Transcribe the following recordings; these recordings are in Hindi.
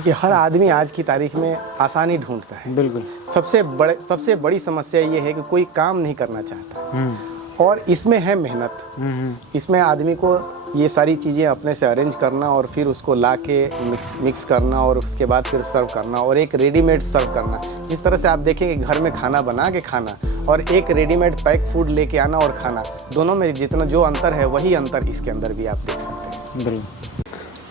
कि हर आदमी आज की तारीख में आसानी ढूंढता है। बिल्कुल। सबसे बड़ी समस्या ये है कि कोई काम नहीं करना चाहता और इसमें है मेहनत। इसमें आदमी को ये सारी चीज़ें अपने से अरेंज करना और फिर उसको ला के मिक्स करना और उसके बाद फिर सर्व करना और एक रेडीमेड सर्व करना। जिस तरह से आप देखेंगे घर में खाना बना के खाना और एक रेडीमेड पैक फूड लेके आना और खाना, दोनों में जितना जो अंतर है वही अंतर इसके अंदर भी आप देख सकते हैं। बिल्कुल।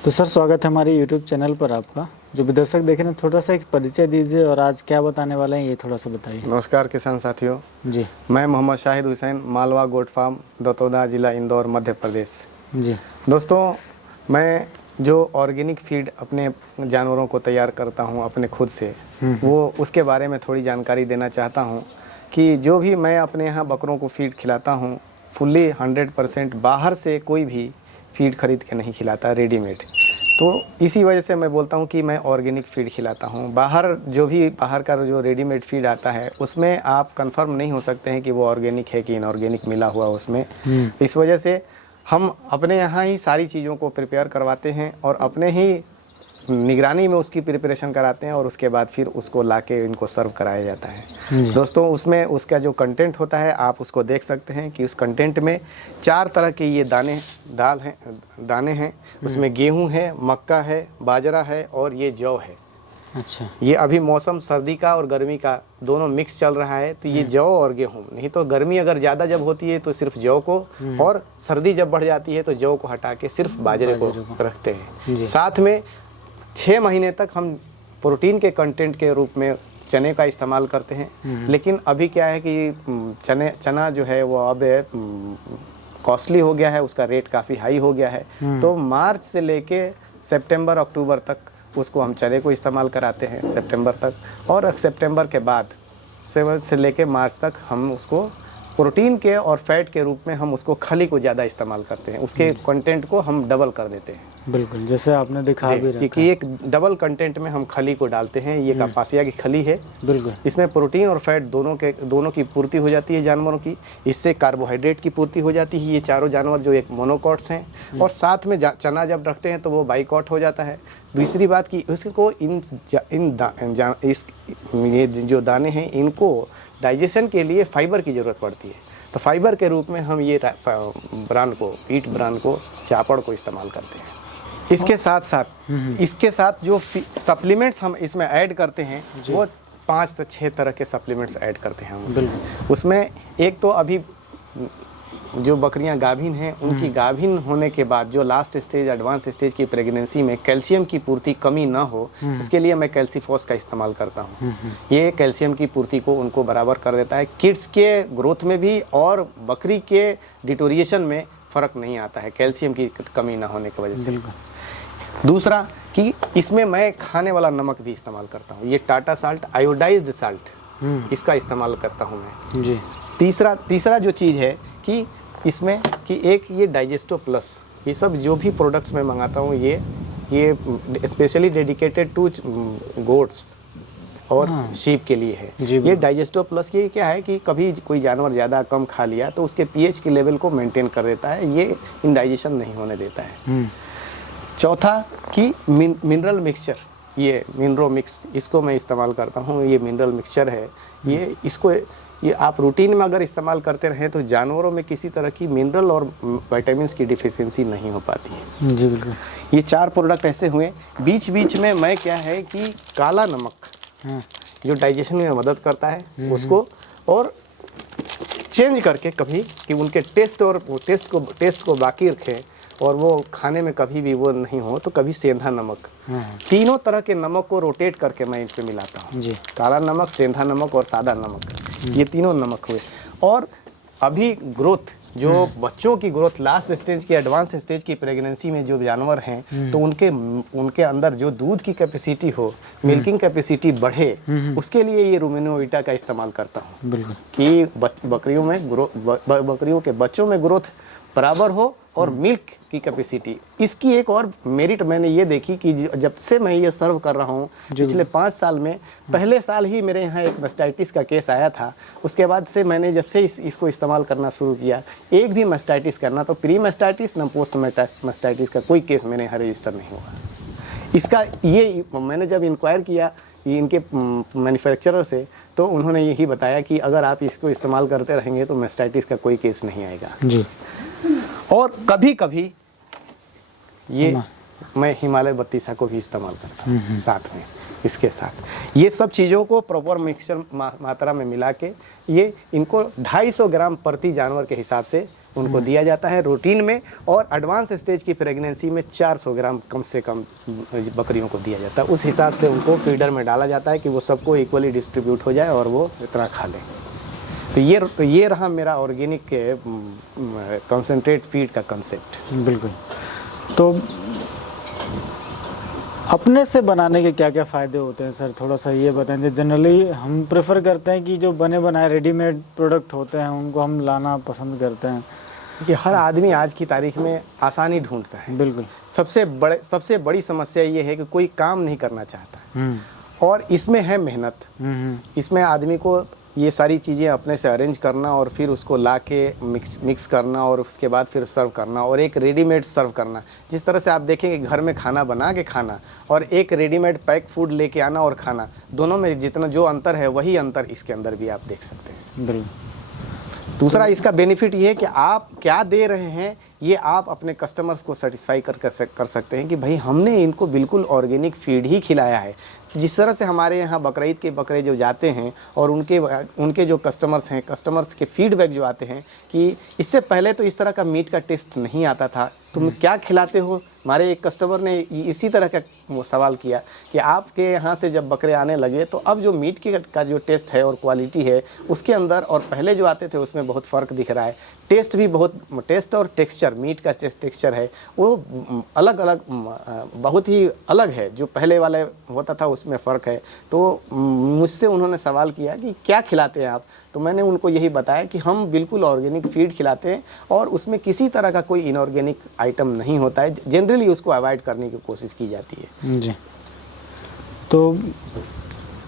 तो सर स्वागत है हमारे यूट्यूब चैनल पर आपका। जो भी दर्शक देख रहे हैं थोड़ा सा एक परिचय दीजिए और आज क्या बताने वाले हैं ये थोड़ा सा बताइए। नमस्कार किसान साथियों जी। मैं मोहम्मद शाहिद हुसैन, मालवा गोट फार्म, दतौदा जिला इंदौर, मध्य प्रदेश। जी दोस्तों, मैं जो ऑर्गेनिक फीड अपने जानवरों को तैयार करता हूँ अपने खुद से, वो उसके बारे में थोड़ी जानकारी देना चाहता हूँ कि जो भी मैं अपने यहाँ बकरों को फीड खिलाता हूँ फुल्ली 100% बाहर से कोई भी फीड खरीद के नहीं खिलाता, रेडीमेड। तो इसी वजह से मैं बोलता हूँ कि मैं ऑर्गेनिक फीड खिलाता हूँ। बाहर का जो रेडीमेड फीड आता है उसमें आप कंफर्म नहीं हो सकते हैं कि वो ऑर्गेनिक है कि इनऑर्गेनिक मिला हुआ उसमें। इस वजह से हम अपने यहाँ ही सारी चीज़ों को प्रिपेयर करवाते हैं और अपने ही निगरानी में उसकी प्रिपरेशन कराते हैं और उसके बाद फिर उसको लाके इनको सर्व कराया जाता है। दोस्तों, उसमें उसका जो कंटेंट होता है आप उसको देख सकते हैं कि उस कंटेंट में 4 तरह के ये दाने हैं। उसमें गेहूं है, मक्का है, बाजरा है और ये जौ है। अच्छा। ये अभी मौसम सर्दी का और गर्मी का दोनों मिक्स चल रहा है, तो ये जौ और गेहूं। नहीं तो गर्मी अगर ज़्यादा जब होती है तो सिर्फ जौ को, और सर्दी जब बढ़ जाती है तो जौ को हटा के सिर्फ बाजरे को रखते हैं। साथ में 6 महीने तक हम प्रोटीन के कंटेंट के रूप में चने का इस्तेमाल करते हैं। लेकिन अभी क्या है कि चना जो है वो अब कॉस्टली हो गया है, उसका रेट काफ़ी हाई हो गया है। तो मार्च से लेके सितंबर अक्टूबर तक उसको हम चने को इस्तेमाल कराते हैं, सितंबर तक। और सितंबर के बाद से लेके मार्च तक हम उसको प्रोटीन के और फैट के रूप में हम उसको खली को ज़्यादा इस्तेमाल करते हैं। उसके कंटेंट को हम डबल कर देते हैं। बिल्कुल, जैसे आपने दिखा भी रखा कि एक डबल कंटेंट में हम खली को डालते हैं। ये कपासिया की खली है। बिल्कुल। इसमें प्रोटीन और फैट दोनों की पूर्ति हो जाती है जानवरों की। इससे कार्बोहाइड्रेट की पूर्ति हो जाती है। ये चारों जानवर जो एक मोनोकॉट्स हैं, और साथ में चना जब रखते हैं तो वो बाइकॉट हो जाता है। दूसरी बात कि उसको ये जो दाने हैं इनको डाइजेशन के लिए फाइबर की ज़रूरत पड़ती है। तो फाइबर के रूप में हम ये व्हीट ब्रान को, चापड़ को इस्तेमाल करते हैं। इसके साथ जो सप्लीमेंट्स हम इसमें ऐड करते हैं वो 5 से 6 तरह के सप्लीमेंट्स ऐड करते हैं हम उसमें। एक तो अभी जो बकरियां गाभिन हैं उनकी गाभिन होने के बाद जो लास्ट स्टेज, एडवांस स्टेज की प्रेगनेंसी में कैल्शियम की पूर्ति कमी ना हो, उसके लिए मैं कैल्सीफॉस का इस्तेमाल करता हूँ। ये कैल्शियम की पूर्ति को उनको बराबर कर देता है। किड्स के ग्रोथ में भी और बकरी के डिटोरिएशन में फ़र्क नहीं आता है कैल्शियम की कमी ना होने की वजह से। दूसरा कि इसमें मैं खाने वाला नमक भी इस्तेमाल करता हूँ। ये टाटा साल्ट, आयोडाइज्ड साल्ट, इसका इस्तेमाल करता हूँ मैं जी। तीसरा जो चीज़ है कि इसमें कि एक ये डाइजेस्टो प्लस, ये सब जो भी प्रोडक्ट्स मैं मंगाता हूँ ये स्पेशली डेडिकेटेड टू गोट्स और शीप के लिए है। ये डाइजेस्टो प्लस ये क्या है कि कभी कोई जानवर ज़्यादा कम खा लिया तो उसके पीएच के लेवल को मेंटेन कर देता है। ये इंडाइजेशन नहीं होने देता है। चौथा कि मिनरल मिक्सचर, ये मिनरो मिक्स, इसको मैं इस्तेमाल करता हूँ। ये मिनरल मिक्सचर है। ये आप रूटीन में अगर इस्तेमाल करते रहें तो जानवरों में किसी तरह की मिनरल और विटामिन्स की डिफिशियंसी नहीं हो पाती है जी। बिल्कुल। ये 4 प्रोडक्ट ऐसे हुए। बीच बीच में मैं क्या है कि काला नमक जो डाइजेशन में मदद करता है उसको और चेंज करके कभी कि उनके टेस्ट को बाकी रखें और वो खाने में कभी भी वो नहीं हो, तो कभी सेंधा नमक, तीनों तरह के नमक को रोटेट करके मैं इस पे मिलाता हूँ जी। काला नमक, सेंधा नमक और सादा नमक, ये तीनों नमक हुए। और अभी ग्रोथ, जो बच्चों की ग्रोथ लास्ट स्टेज की, एडवांस स्टेज की प्रेगनेंसी में जो जानवर हैं, तो उनके अंदर जो दूध की कैपेसिटी हो, मिल्किंग कैपेसिटी बढ़े, उसके लिए ये रुमिनोविटा का इस्तेमाल करता हूँ। बिल्कुल। कि बकरियों के बच्चों में ग्रोथ बराबर हो और मिल्क की कैपेसिटी। इसकी एक और मेरिट मैंने ये देखी कि जब से मैं ये सर्व कर रहा हूँ पिछले 5 साल में, पहले साल ही मेरे यहाँ एक मास्टाइटिस का केस आया था। उसके बाद से मैंने जब से इसको इस्तेमाल करना शुरू किया, एक भी मास्टाइटिस करना तो प्री मास्टाइटिस ना पोस्ट मास्टाइटिस का कोई केस मेरे यहाँ रजिस्टर नहीं हुआ। इसका ये मैंने जब इंक्वायर किया ये इनके मैन्युफैक्चरर से, तो उन्होंने यही बताया कि अगर आप इसको इस्तेमाल करते रहेंगे तो मैस्टाइटिस का कोई केस नहीं आएगा जी। और कभी कभी ये मैं हिमालय 32 को भी इस्तेमाल करता हूँ साथ में, इसके साथ ये सब चीज़ों को प्रॉपर मिक्सचर मात्रा में मिला के ये इनको 250 ग्राम प्रति जानवर के हिसाब से उनको दिया जाता है रूटीन में, और एडवांस स्टेज की प्रेगनेंसी में 400 ग्राम कम से कम बकरियों को दिया जाता है। उस हिसाब से उनको फीडर में डाला जाता है कि वो सबको इक्वली डिस्ट्रीब्यूट हो जाए और वो इतना खा लें। तो ये रहा मेरा ऑर्गेनिक के कंसंट्रेट फीड का कंसेप्ट। बिल्कुल। तो अपने से बनाने के क्या क्या फ़ायदे होते हैं सर, थोड़ा सा ये बताएं। जनरली हम प्रेफर करते हैं कि जो बने बनाए रेडीमेड प्रोडक्ट होते हैं उनको हम लाना पसंद करते हैं कि हर आदमी आज की तारीख में आसानी ढूंढता है। बिल्कुल। सबसे बड़ी समस्या ये है कि कोई काम नहीं करना चाहता और इसमें है मेहनत। इसमें आदमी को ये सारी चीज़ें अपने से अरेंज करना और फिर उसको ला के मिक्स करना और उसके बाद फिर सर्व करना और एक रेडीमेड सर्व करना। जिस तरह से आप देखेंगे घर में खाना बना के खाना और एक रेडीमेड पैक फूड लेके आना और खाना, दोनों में जितना जो अंतर है वही अंतर इसके अंदर भी आप देख सकते हैं। बिल्कुल। दूसरा इसका बेनिफिट ये है कि आप क्या दे रहे हैं ये आप अपने कस्टमर्स को सेटिस्फाई कर सकते हैं कि भाई हमने इनको बिल्कुल ऑर्गेनिक फीड ही खिलाया है। जिस तरह से हमारे यहाँ बकरीद के बकरे जो जाते हैं और उनके जो कस्टमर्स हैं, कस्टमर्स के फीडबैक जो आते हैं कि इससे पहले तो इस तरह का मीट का टेस्ट नहीं आता था, तुम क्या खिलाते हो। हमारे एक कस्टमर ने इसी तरह का वो सवाल किया कि आपके यहाँ से जब बकरे आने लगे तो अब जो मीट का जो टेस्ट है और क्वालिटी है उसके अंदर और पहले जो आते थे उसमें बहुत फ़र्क दिख रहा है। टेस्ट भी टेस्ट और टेक्सचर, मीट का टेक्सचर है वो अलग अलग बहुत ही अलग है, जो पहले वाले होता था उसमें फ़र्क है। तो मुझसे उन्होंने सवाल किया कि क्या खिलाते हैं आप, तो मैंने उनको यही बताया कि हम बिल्कुल ऑर्गेनिक फीड खिलाते हैं और उसमें किसी तरह का कोई इनऑर्गेनिक आइटम नहीं होता है। जनरली उसको अवॉइड करने की कोशिश की जाती है जी। तो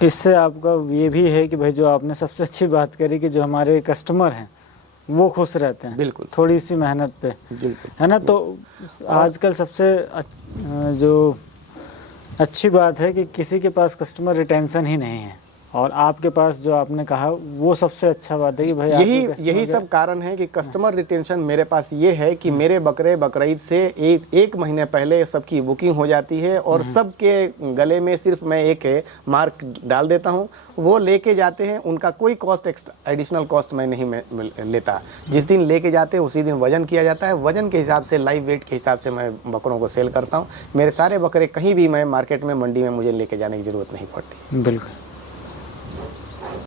इससे आपका ये भी है कि भाई जो आपने सबसे अच्छी बात करी कि जो हमारे कस्टमर हैं वो खुश रहते हैं बिल्कुल थोड़ी सी मेहनत पे, बिल्कुल है ना। तो आजकल सबसे जो अच्छी बात है कि किसी के पास कस्टमर रिटेंशन ही नहीं है और आपके पास जो आपने कहा वो सबसे अच्छा बात है कि भाई यही सब कारण है कि कस्टमर रिटेंशन मेरे पास ये है कि मेरे बकरे बकरीद से एक महीने पहले सबकी बुकिंग हो जाती है और सबके गले में सिर्फ मैं एक मार्क डाल देता हूँ, वो लेके जाते हैं। उनका कोई कॉस्ट एडिशनल कॉस्ट मैं नहीं लेता। जिस दिन लेके जाते हैं उसी दिन वजन किया जाता है। वजन के हिसाब से, लाइव वेट के हिसाब से मैं बकरों को सेल करता हूँ। मेरे सारे बकरे कहीं भी मैं मार्केट में, मंडी में मुझे लेके जाने की ज़रूरत नहीं पड़ती। बिल्कुल।